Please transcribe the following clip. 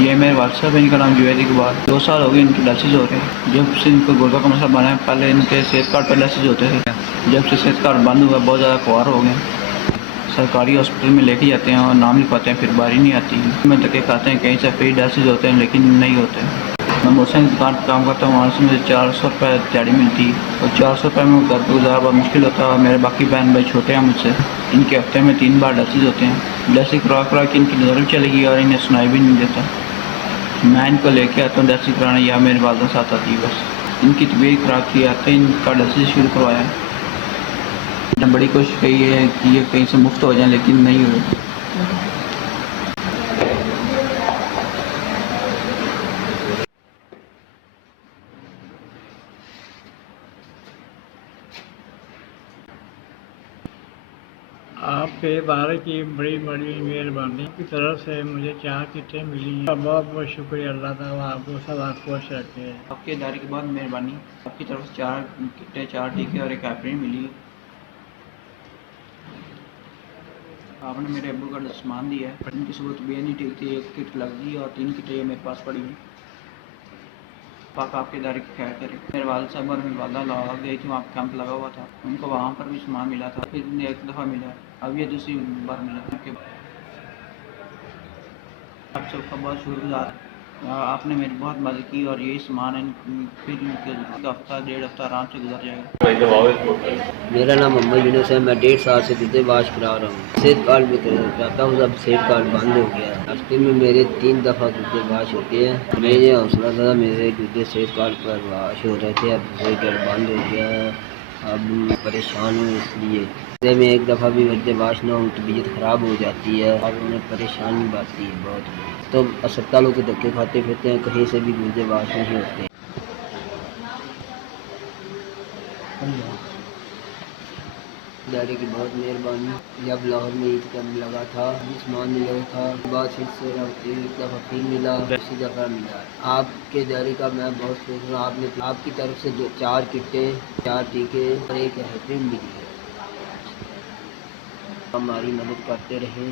ये मेरे वाल साहब, इनका नाम जुवैद इकबाल। 2 साल हो गए इनके डायलिसिस हो रहे हैं। जब से इनको गुर्दा का मसला बना है, पहले इनके सेहत कार्ड पर डायलिसिस होते थे। जब से सेहत कार्ड बंद हुआ, बहुत ज़्यादा खुआर हो गए। सरकारी हॉस्पिटल में लेके जाते हैं और नाम लिखवाते हैं, फिर बारी नहीं आती। में धक्के खाते हैं, कहीं से फ्री डायलिसिस होते हैं लेकिन नहीं होते। मैं मोटरसाइकिल की दुकान पर काम करता हूँ, वहाँ से मुझे 400 रुपये दिहाड़ी मिलती है और 400 रुपये में घर पर गुजारा बहुत मुश्किल होता है। और मेरे बाकी बहन भाई छोटे हैं मुझसे, इनके हफ्ते में 3 बार डायलिसिस होते हैं। डायलिसिस करा के इनकी नज़र भी चली गई और इन्हें सुनाई भी नहीं देता। मैं इनको लेके आता हूँ डायलिसिस कराने, या मेरी वालदा साथ आती है। बस इनकी तबीयत खराब की आते हैं, इनका डायलिसिस शुरू करवाया है। मैंने बड़ी कोशिश की है कि ये कहीं से मुफ्त हो जाए, लेकिन नहीं हुए। आपके इदारे की बड़ी बड़ी मेहरबानी की तरफ से मुझे 4 किटें मिली हैं। बहुत बहुत शुक्रिया। अल्लाह ताला आपको सदा खुश रखे। आपके इदारे की बहुत मेहरबानी। आपकी तरफ से 4 किटें, 4 टीके और एक एप्रिन मिली। आपने मेरे अब्बू का सामान दिया है। इनकी सुबह तबीयत नहीं ठीक थी, 1 किट लग गई और 3 किटें मेरे पास पड़ी हैं। पाक आपके इदारे की खैर करे। मेरे वाल साहब और मेरी वालदा ला गई थी, वहाँ कैंप लगा हुआ था, उनको वहाँ पर भी सामान मिला था। फिर 1 दफ़ा मिला, अब ये दूसरी बार मिला। आप सबका बहुत शुक्रगुजार। आपने मेरी बहुत मदद की और यही सामान है, फिर हफ्ता 1.5 हफ्ता आराम से गुजर जाएगा। मेरा नाम मोहम्मद यूनुस है। मैं 1.5 साल से दूध वाश करा रहा हूँ। सेहत कार्ड भी करना चाहता हूँ, अब सेहत कार्ड बंद हो गया है। हफ्ते में मेरे 3 दफ़ा दूध वाश होते हैं। मेरे हौसला था, मेरे दूध सेहत कार्ड पर वाश हो रहे थे, अब सेहत कार्ड बंद हो गया है। अब परेशान हूँ, इसलिए हफ्ते में 1 दफ़ा भी वजह वाश ना हो तबीयत ख़राब हो जाती है और उन्हें परेशानी बढ़ती है बहुत। तो अस्पतालों के धक्के खाते फिरते हैं, कहीं से भी दूध वाश नहीं होते। दादी की बहुत मेहरबानी। जब लाहौर में ईद का लगा था, सामान मिला था, बाद फिर से एक दफ़ा फिर मिला, दूसरी दफ़ा मिला। आपके दादी का मैं बहुत खुश हूँ। आपने आपकी तरफ से 4 किटें, 4 टीके और एक हेपरिन मिली है। हमारी मदद करते रहें।